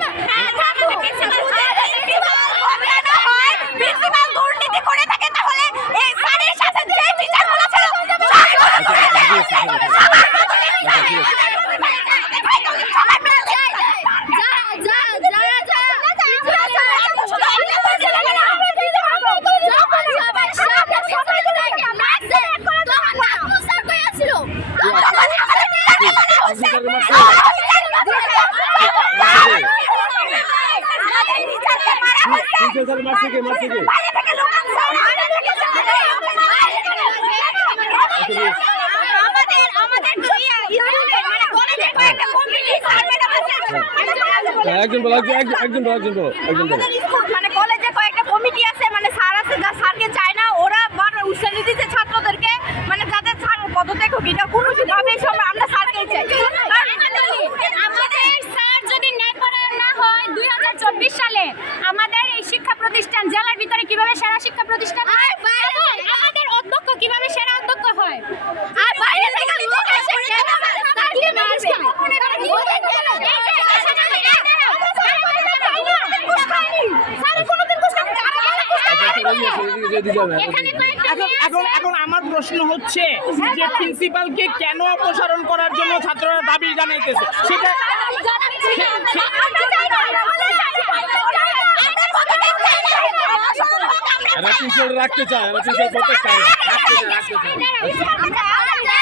থাকুক হ্যাঁ, একজন একজন, একজন- একজন মানে কলেজে কয়েকটা কমিটি আছে মানে স্যার আছে, যা স্যারকে চায় না, ওরা উৎসাহ দিচ্ছে ছাত্রদেরকে মানে যাদের স্যার পদত্যাগ হোক, এটা কোনো সময় আমরা স্যারকে চাই আমাদের স্যার যদি ন্যায়পরায়ণ না হয় দুই সালে আমাদের এই শিক্ষা প্রতিষ্ঠান জেলার ভিতরে কীভাবে সেরা শিক্ষা প্রতিষ্ঠান আমাদের অধ্যক্ষ কীভাবে সেরা অধ্যক্ষ হয় আর বাইরে। আচ্ছা আচ্ছা এখানে। এখন আমার প্রশ্ন হচ্ছে যে প্রিন্সিপালকে কেন অপসারণ করার জন্য ছাত্ররা দাবি জানাইতেছে সেটা এরা প্রিন্সিপাল রাখতে চায় এরা প্রিন্সিপাল করতে চায় রাখতে চায় রাখতে চায়